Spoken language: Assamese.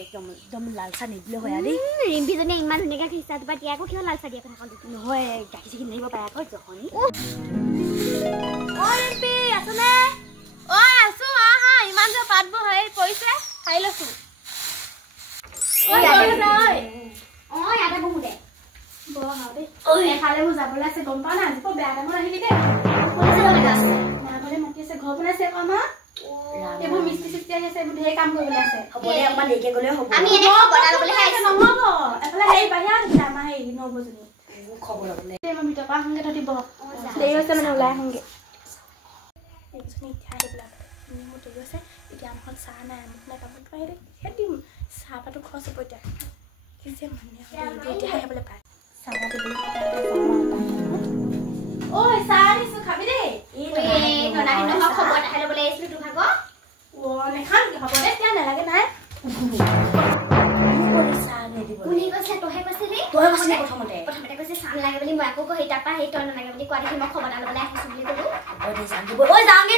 একদম লাল চাহ নিদিলে হয় আৰু ৰিম্পিজনীয়ে ইমান ধুনীয়াকৈ খিচা দুপা দিয়া আকৌ কিয় লাল চাহ দিয়া কথা ক'ল নহয় গাখীৰ চাখীৰ নিব পাৰে আকৌ জখনি ৰিম্পি আছোনে আছো হা ইমান যে পাতবোৰ হেৰি পৰিছে খাই লৈছো ইয়াতে বহু দে এফালে মোৰ যাবলৈ আছে গম পাওঁ না আজি বেয়া টাইমত আহিবি দেই মাতি আছে ঘৰ বনাইছে আকৌ আমাৰ এইবোৰ মিস্ত্ৰী চিস্ত্ৰী আহি আছে এইবোৰ ঢেৰ কাম কৰিবলৈ আছে হ'ব দে অকণমান দেৰিকে গ'লেও হ'ব আমি এনে খবৰ ল'বলৈ আহিছো নহ'ব এফালে হেৰি বাহিৰা আমাৰ হেৰি নবজনী খবৰ ল'বলৈ মই ভিতৰ পৰা আহোঁগে তই দিব দেৰি হৈছে মানে ওলাই আহোঁগে এইজনী এতিয়া আহিবলৈ মোৰ দেৰি হৈছে এতিয়া আমাখন চাহ নাই মোক নাই কামত পাই সেই দিম চাহপাতো খৰচ হ'ব এতিয়া কি যে মানে এতিয়া আহিবলৈ পায় চাহপাতো ঐ চাহ আনিছোঁ খাবি দেই খবৰ এটা ল'বলৈ আহিছিলো তোৰ ভাগৰ নেখাম হ'ব দে এতিয়া নালাগে নাই কোনে কৈছে তহে কৈছিলি প্ৰথমতে কৈছে চাহ নালাগে বুলি মই আকৌ সেই তাৰপৰা সেই তই নালাগে বুলি কোৱা দেখি মই খবৰ এটা ল'বলৈ আহিছো বুলি ক'লো যাওঁগে